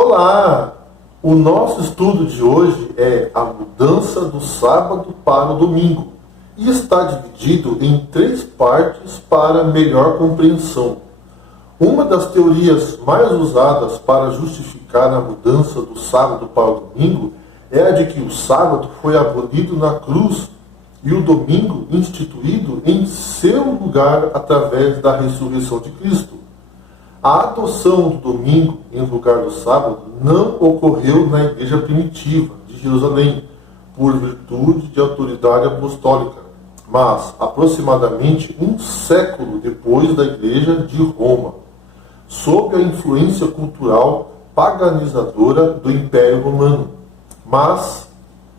Olá! O nosso estudo de hoje é a mudança do sábado para o domingo e está dividido em 3 partes para melhor compreensão. Uma das teorias mais usadas para justificar a mudança do sábado para o domingo é a de que o sábado foi abolido na cruz e o domingo instituído em seu lugar através da ressurreição de Cristo. A adoção do domingo em lugar do sábado não ocorreu na igreja primitiva de Jerusalém, por virtude de autoridade apostólica, mas aproximadamente um século depois da igreja de Roma, sob a influência cultural paganizadora do Império Romano. Mas,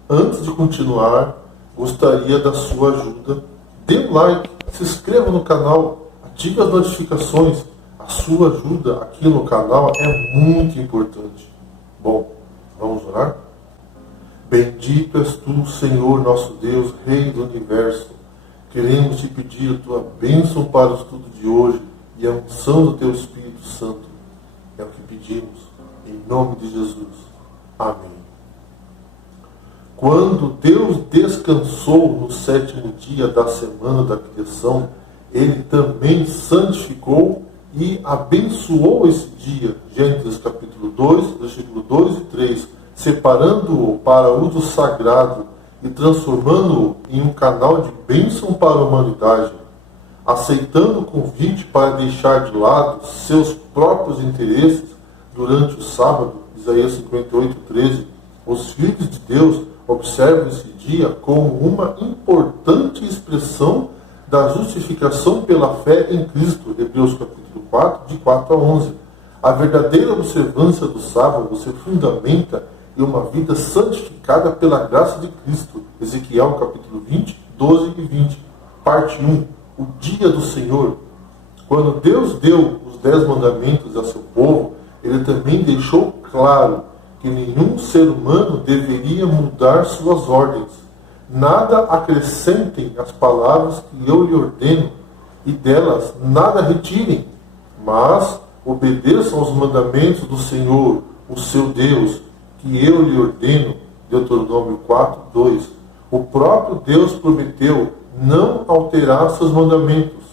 antes de continuar, gostaria da sua ajuda. Dê um like, se inscreva no canal, ative as notificações. A sua ajuda aqui no canal é muito importante. Bom, vamos orar? Bendito és tu, Senhor nosso Deus, Rei do Universo. Queremos te pedir a tua bênção para o estudo de hoje e a unção do teu Espírito Santo. É o que pedimos, em nome de Jesus. Amém. Quando Deus descansou no 7º dia da semana da criação, Ele também santificou e abençoou esse dia. Gênesis capítulo 2, versículo 2 e 3, separando-o para uso sagrado e transformando-o em um canal de bênção para a humanidade. Aceitando o convite para deixar de lado seus próprios interesses durante o sábado, Isaías 58, 13, os filhos de Deus observam esse dia como uma importante expressão da justificação pela fé em Cristo, Hebreus capítulo 4, de 4 a 11. A verdadeira observância do sábado se fundamenta em uma vida santificada pela graça de Cristo, Ezequiel capítulo 20, 12 e 20. Parte 1, o dia do Senhor. Quando Deus deu os 10 mandamentos a seu povo, Ele também deixou claro que nenhum ser humano deveria mudar suas ordens. Nada acrescentem às palavras que eu lhe ordeno, e delas nada retirem, mas obedeçam aos mandamentos do Senhor, o seu Deus, que eu lhe ordeno. Deuteronômio 4, 2. O próprio Deus prometeu não alterar seus mandamentos.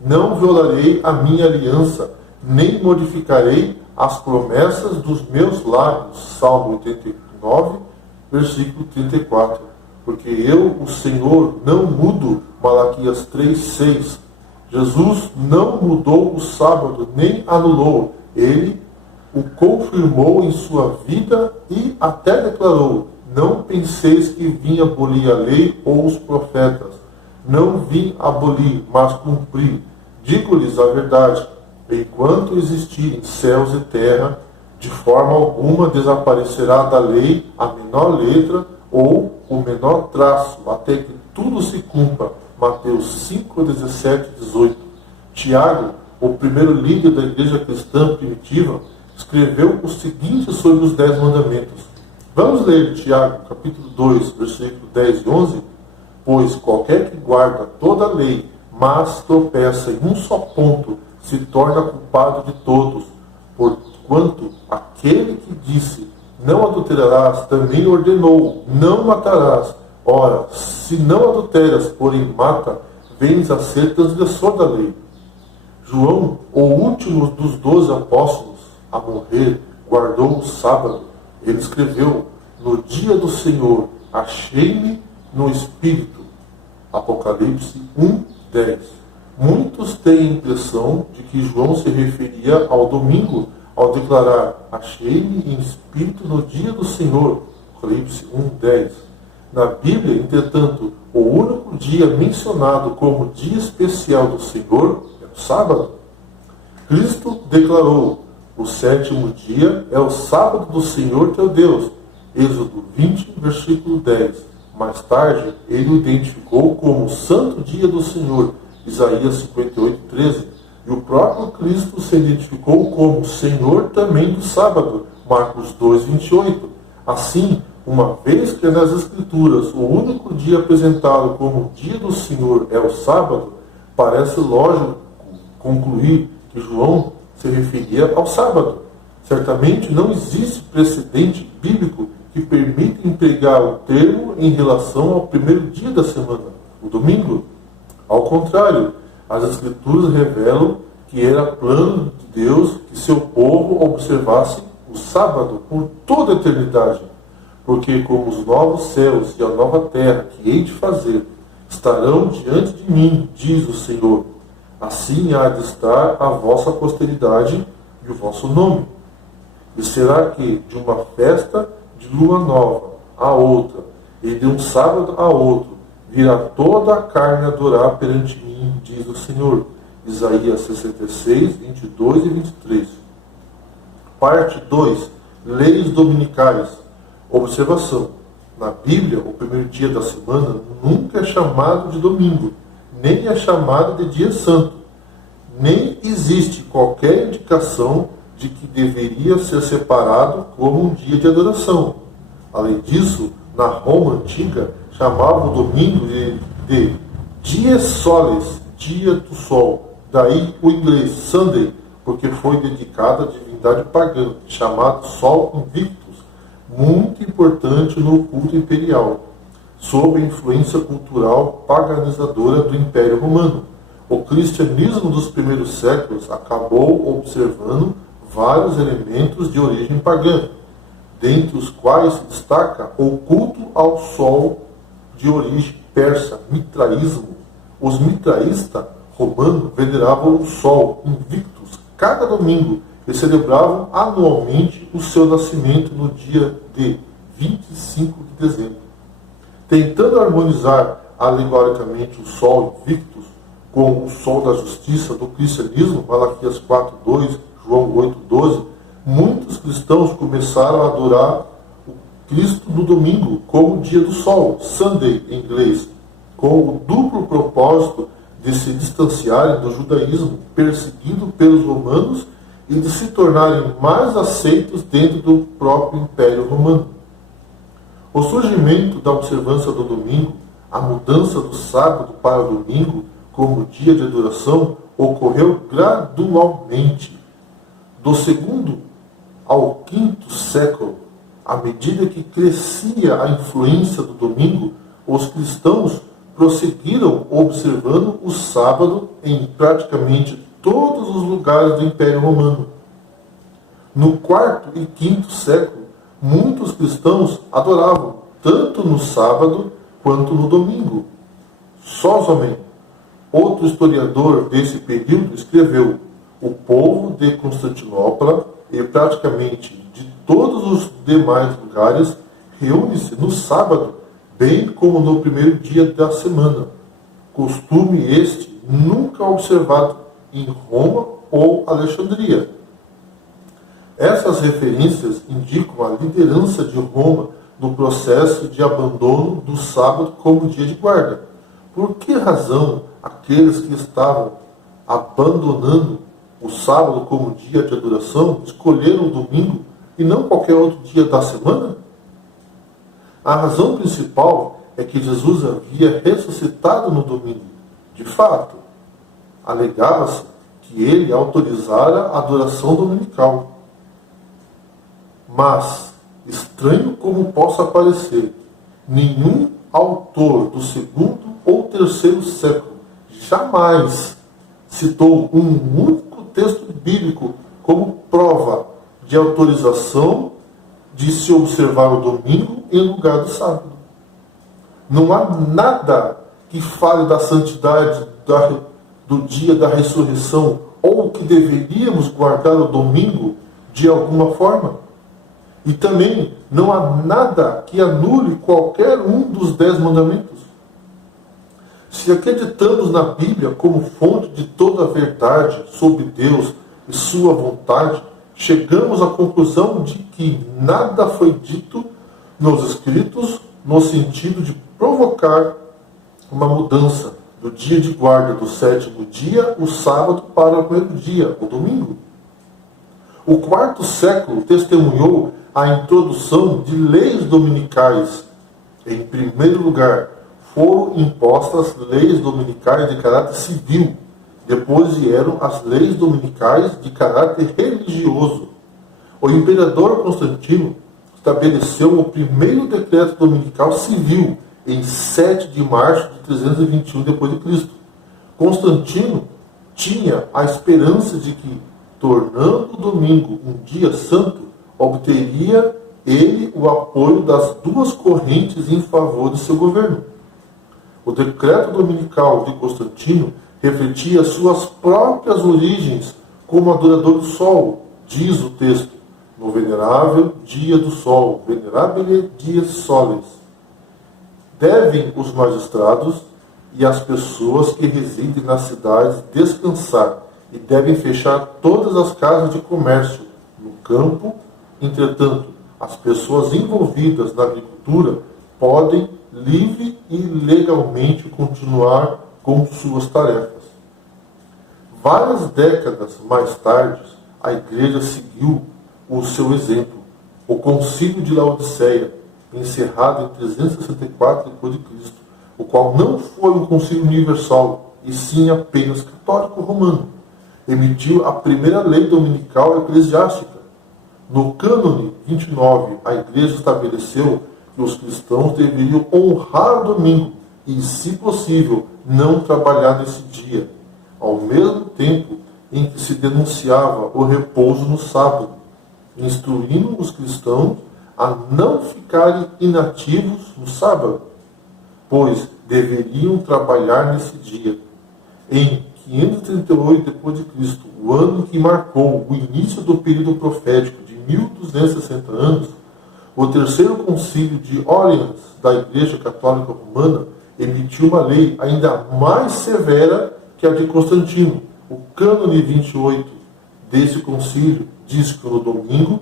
Não violarei a minha aliança, nem modificarei as promessas dos meus lábios. Salmo 89, versículo 34. Porque eu, o Senhor, não mudo. Malaquias 3, 6. Jesus não mudou o sábado, nem anulou. Ele o confirmou em sua vida e até declarou: não penseis que vim abolir a lei ou os profetas. Não vim abolir, mas cumprir. Digo-lhes a verdade: enquanto existirem céus e terra, de forma alguma desaparecerá da lei a menor letra ou o menor traço, até que tudo se cumpra. Mateus 5, 17 e 18. Tiago, o primeiro líder da igreja cristã primitiva, escreveu o seguinte sobre os 10 mandamentos. Vamos ler Tiago, capítulo 2, versículo 10 e 11. Pois qualquer que guarda toda a lei, mas tropeça em um só ponto, se torna culpado de todos. Porquanto aquele que disse: não adulterarás, também ordenou: não matarás. Ora, se não adulteras, porém mata, vens a ser transgressor da lei. João, o último dos 12 apóstolos a morrer, guardou o sábado. Ele escreveu: no dia do Senhor achei-me no Espírito. Apocalipse 1, 10. Muitos têm a impressão de que João se referia ao domingo ao declarar: achei-me em espírito no dia do Senhor. Apocalipse 1, 10. Na Bíblia, entretanto, o único dia mencionado como dia especial do Senhor é o sábado. Cristo declarou: o 7º dia é o sábado do Senhor teu Deus. Êxodo 20, versículo 10. Mais tarde, ele o identificou como o santo dia do Senhor. Isaías 58, 13. E o próprio Cristo se identificou como Senhor também do sábado. Marcos 2, 28. Assim, uma vez que nas Escrituras o único dia apresentado como dia do Senhor é o sábado, parece lógico concluir que João se referia ao sábado. Certamente não existe precedente bíblico que permita empregar o termo em relação ao primeiro dia da semana, o domingo. Ao contrário, as Escrituras revelam que era plano de Deus que seu povo observasse o sábado por toda a eternidade, porque como os novos céus e a nova terra que hei de fazer estarão diante de mim, diz o Senhor, assim há de estar a vossa posteridade e o vosso nome. E será que de uma festa de lua nova a outra, e de um sábado a outro, virá toda a carne adorar perante mim, diz o Senhor. Isaías 66, 22 e 23. Parte 2. Leis dominicais. Observação. Na Bíblia, o primeiro dia da semana nunca é chamado de domingo, nem é chamado de dia santo. Nem existe qualquer indicação de que deveria ser separado como um dia de adoração. Além disso, na Roma antiga, chamavam o domingo de dies solis, dia do sol. Daí o inglês Sunday, porque foi dedicado à divindade pagã, chamado Sol Invictus, muito importante no culto imperial, sob a influência cultural paganizadora do Império Romano. O cristianismo dos primeiros séculos acabou observando vários elementos de origem pagã, dentre os quais se destaca o culto ao sol de origem persa, mitraísmo. Os mitraístas romanos veneravam o sol invictus cada domingo e celebravam anualmente o seu nascimento no dia de 25 de dezembro. Tentando harmonizar alegoricamente o sol invictus com o sol da justiça do cristianismo, Malaquias 4:2, João 8:12, muitos cristãos começaram a adorar o Cristo no domingo como dia do sol, Sunday em inglês, com o duplo propósito de se distanciarem do judaísmo perseguido pelos romanos e de se tornarem mais aceitos dentro do próprio Império Romano. O surgimento da observância do domingo, a mudança do sábado para o domingo como dia de adoração, ocorreu gradualmente. Do segundo ao quinto século, à medida que crescia a influência do domingo, os cristãos prosseguiram observando o sábado em praticamente todos os lugares do Império Romano. No quarto e quinto século, muitos cristãos adoravam tanto no sábado quanto no domingo. Sózomen, outro historiador desse período, escreveu: o povo de Constantinopla e praticamente de todos os demais lugares reúne-se no sábado, bem como no primeiro dia da semana. Costume este nunca observado em Roma ou Alexandria. Essas referências indicam a liderança de Roma no processo de abandono do sábado como dia de guarda. Por que razão aqueles que estavam abandonando o sábado como dia de adoração escolheram o domingo e não qualquer outro dia da semana? A razão principal é que Jesus havia ressuscitado no domingo. De fato, alegava-se que ele autorizara a adoração dominical. Mas, estranho como possa parecer, nenhum autor do segundo ou terceiro século jamais citou um único texto bíblico como prova de autorização de se observar o domingo em lugar do sábado. Não há nada que fale da santidade do dia da ressurreição ou que deveríamos guardar o domingo de alguma forma. E também não há nada que anule qualquer um dos 10 mandamentos. Se acreditamos na Bíblia como fonte de toda a verdade sobre Deus e sua vontade, chegamos à conclusão de que nada foi dito nos Escritos no sentido de provocar uma mudança do dia de guarda do sétimo dia, o sábado, para o primeiro dia, o domingo. O quarto século testemunhou a introdução de leis dominicais. Em primeiro lugar, foram impostas leis dominicais de caráter civil. Depois vieram as leis dominicais de caráter religioso. O imperador Constantino estabeleceu o primeiro decreto dominical civil em 7 de março de 321 d.C. Constantino tinha a esperança de que, tornando o domingo um dia santo, obteria ele o apoio das duas correntes em favor de seu governo. O decreto dominical de Constantino refletia suas próprias origens como adorador do sol, diz o texto, no venerável dia do sol, venerabile dies solis. Devem os magistrados e as pessoas que residem nas cidades descansar e devem fechar todas as casas de comércio no campo. Entretanto, as pessoas envolvidas na agricultura podem livre e legalmente continuar com suas tarefas. Várias décadas mais tarde, a Igreja seguiu o seu exemplo. O Concílio de Laodiceia, encerrado em 364 d.C., o qual não foi um concílio universal, e sim apenas católico-romano, emitiu a primeira lei dominical eclesiástica. No cânone 29, a Igreja estabeleceu que os cristãos deveriam honrar o domingo e, se possível, não trabalhar nesse dia, ao mesmo tempo em que se denunciava o repouso no sábado, instruindo os cristãos a não ficarem inativos no sábado, pois deveriam trabalhar nesse dia. Em 538 d.C., o ano que marcou o início do período profético de 1260 anos, o terceiro concílio de Orleans da Igreja Católica Romana emitiu uma lei ainda mais severa que a de Constantino. O cânone 28 desse concílio diz que no domingo,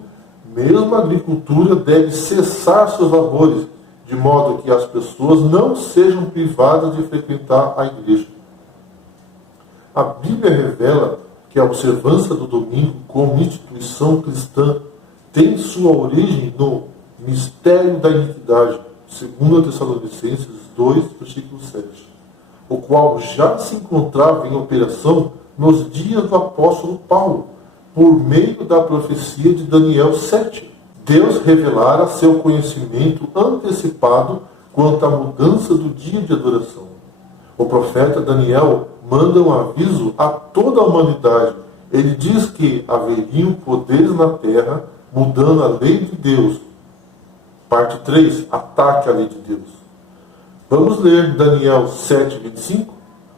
mesmo a agricultura deve cessar seus labores, de modo que as pessoas não sejam privadas de frequentar a igreja. A Bíblia revela que a observância do domingo como instituição cristã tem sua origem no mistério da iniquidade, segundo Tessalonicenses 2, versículo 7, o qual já se encontrava em operação nos dias do apóstolo Paulo, por meio da profecia de Daniel 7. Deus revelara seu conhecimento antecipado quanto à mudança do dia de adoração. O profeta Daniel manda um aviso a toda a humanidade. Ele diz que haveriam poderes na terra mudando a lei de Deus. Parte 3. Ataque à lei de Deus. Vamos ler Daniel 7, 25.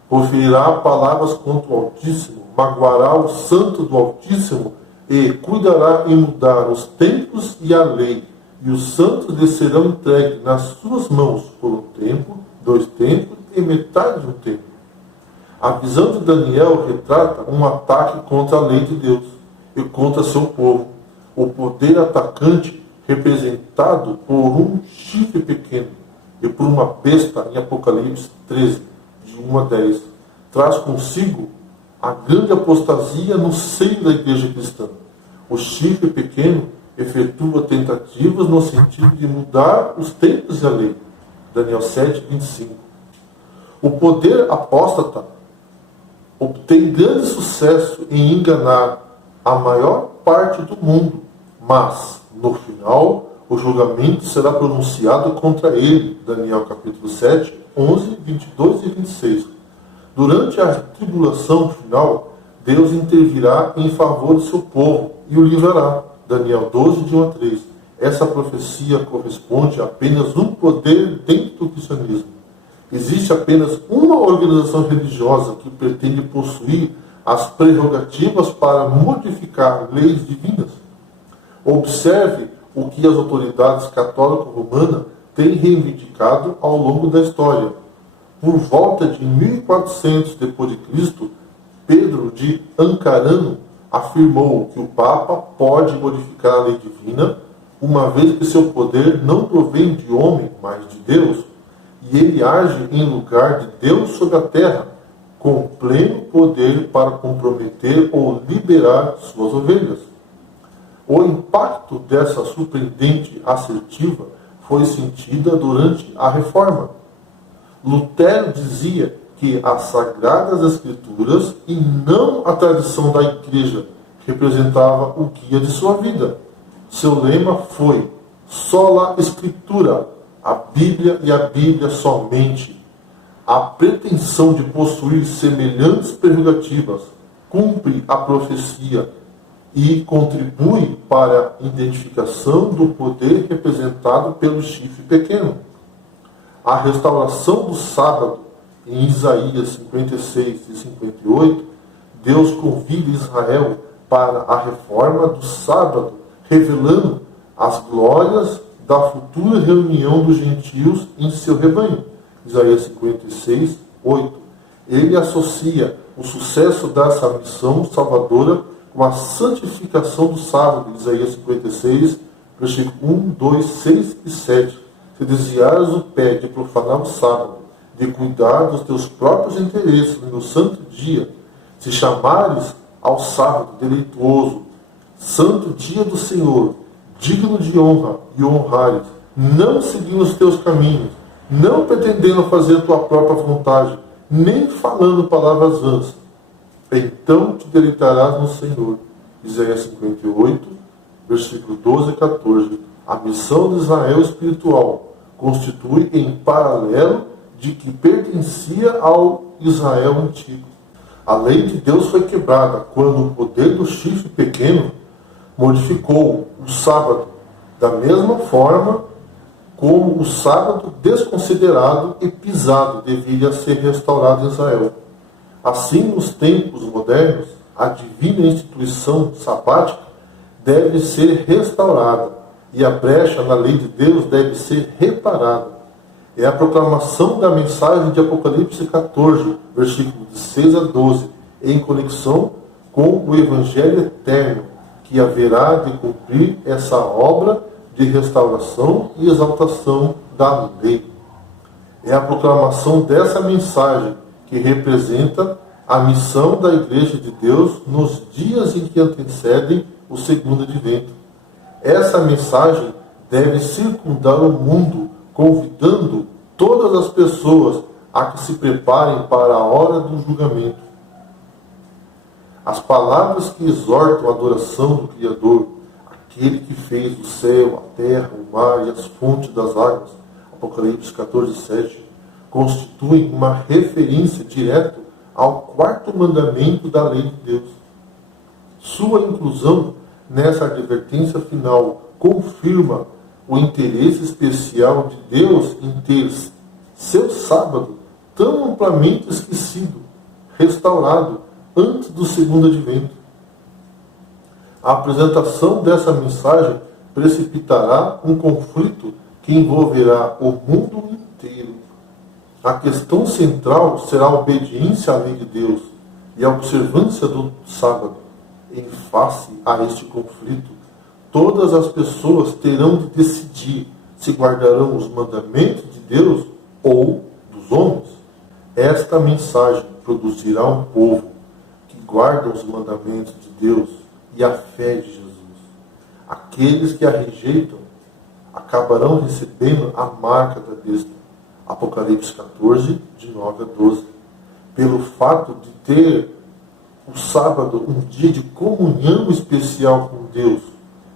Proferirá palavras contra o Altíssimo, magoará o santo do Altíssimo e cuidará em mudar os tempos e a lei. E os santos lhe serão entregues nas suas mãos por um tempo, 2 tempos e metade de um tempo. A visão de Daniel retrata um ataque contra a lei de Deus e contra seu povo. O poder atacante representado por um chifre pequeno e por uma besta em Apocalipse 13, de 1 a 10, traz consigo a grande apostasia no seio da igreja cristã. O chifre pequeno efetua tentativas no sentido de mudar os tempos e a lei. Daniel 7, 25. O poder apóstata obtém grande sucesso em enganar a maior parte do mundo, mas, no final, o julgamento será pronunciado contra ele. Daniel capítulo 7, 11, 22 e 26. Durante a tribulação final, Deus intervirá em favor do seu povo e o livrará. Daniel 12, de 1 a 3. Essa profecia corresponde a apenas um poder dentro do cristianismo. Existe apenas uma organização religiosa que pretende possuir as prerrogativas para modificar leis divinas. Observe o que as autoridades católico-romanas têm reivindicado ao longo da história. Por volta de 1400 d.C., Pedro de Ancarano afirmou que o Papa pode modificar a lei divina, uma vez que seu poder não provém de homem, mas de Deus, e ele age em lugar de Deus sobre a terra, com pleno poder para comprometer ou liberar suas ovelhas. O impacto dessa surpreendente assertiva foi sentida durante a Reforma. Lutero dizia que as Sagradas Escrituras e não a tradição da Igreja representava o guia de sua vida. seu lema foi sola Escritura, a Bíblia e a Bíblia somente. A pretensão de possuir semelhantes prerrogativas cumpre a profecia e contribui para a identificação do poder representado pelo chifre pequeno. A restauração do sábado, em Isaías 56 e 58, Deus convida Israel para a reforma do sábado, revelando as glórias da futura reunião dos gentios em seu rebanho. Isaías 56, 8. Ele associa o sucesso dessa missão salvadora com a santificação do sábado. Isaías 56, versículo 1, 2, 6 e 7. Se desviares o pé de profanar o sábado, de cuidar dos teus próprios interesses no santo dia, se chamares ao sábado deleitoso, santo dia do Senhor, digno de honra, e honrares, não seguindo os teus caminhos, não pretendendo fazer a tua própria vontade, nem falando palavras vãs, então te deleitarás no Senhor. Isaías 58, versículo 12 e 14. A missão de Israel espiritual constitui em paralelo de que pertencia ao Israel antigo. A lei de Deus foi quebrada quando o poder do chifre pequeno modificou o sábado, da mesma forma como o sábado desconsiderado e pisado deveria ser restaurado em Israel. Assim, nos tempos modernos, a divina instituição sabática deve ser restaurada e a brecha na lei de Deus deve ser reparada. É a proclamação da mensagem de Apocalipse 14, versículos de 6 a 12, em conexão com o Evangelho eterno, que haverá de cumprir essa obra de restauração e exaltação da lei. É a proclamação dessa mensagem que representa a missão da Igreja de Deus nos dias em que antecedem o segundo advento. Essa mensagem deve circundar o mundo, convidando todas as pessoas a que se preparem para a hora do julgamento. As palavras que exortam a adoração do Criador, aquele que fez o céu, a terra, o mar e as fontes das águas, Apocalipse 14, 7, constituem uma referência direta ao quarto mandamento da lei de Deus. Sua inclusão nessa advertência final confirma o interesse especial de Deus em ter seu sábado tão amplamente esquecido, restaurado antes do segundo advento. A apresentação dessa mensagem precipitará um conflito que envolverá o mundo inteiro. A questão central será a obediência à lei de Deus e a observância do sábado. Em face a este conflito, todas as pessoas terão de decidir se guardarão os mandamentos de Deus ou dos homens. Esta mensagem produzirá um povo que guarda os mandamentos de Deus e a fé de Jesus. Aqueles que a rejeitam acabarão recebendo a marca da besta. Apocalipse 14, de 9 a 12. Pelo fato de ter o sábado um dia de comunhão especial com Deus,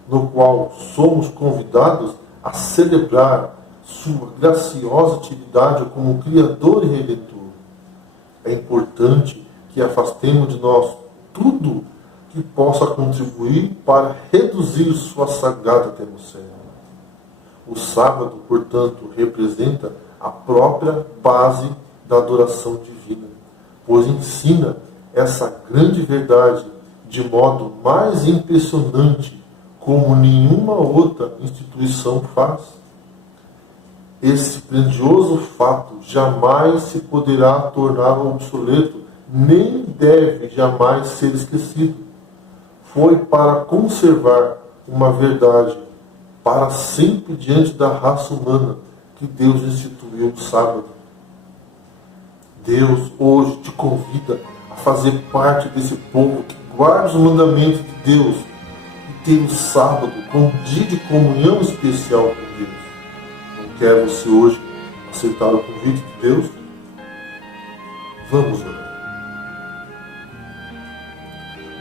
no qual somos convidados a celebrar sua graciosa atividade como Criador e Redentor. É importante que afastemos de nós tudo que possa contribuir para reduzir sua sagrada atmosfera. O sábado, portanto, representa a própria base da adoração divina, pois ensina essa grande verdade de modo mais impressionante, como nenhuma outra instituição faz. Esse grandioso fato jamais se poderá tornar obsoleto, nem deve jamais ser esquecido. Foi para conservar uma verdade para sempre diante da raça humana que Deus instituiu o sábado. Deus hoje te convida a fazer parte desse povo que guarda os mandamentos de Deus e ter o sábado como um dia de comunhão especial com Deus. Não quer você hoje aceitar o convite de Deus? Vamos orar.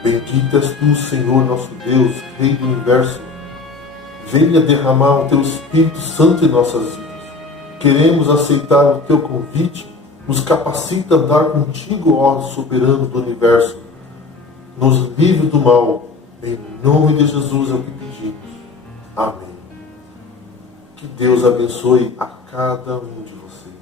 Bendito és tu, Senhor nosso Deus, Rei do Universo, Venha derramar o Teu Espírito Santo em nossas vidas. Queremos aceitar o Teu convite. Nos capacita a andar contigo, ó soberano do universo. Nos livre do mal. Em nome de Jesus é o que pedimos. Amém. Que Deus abençoe a cada um de vocês.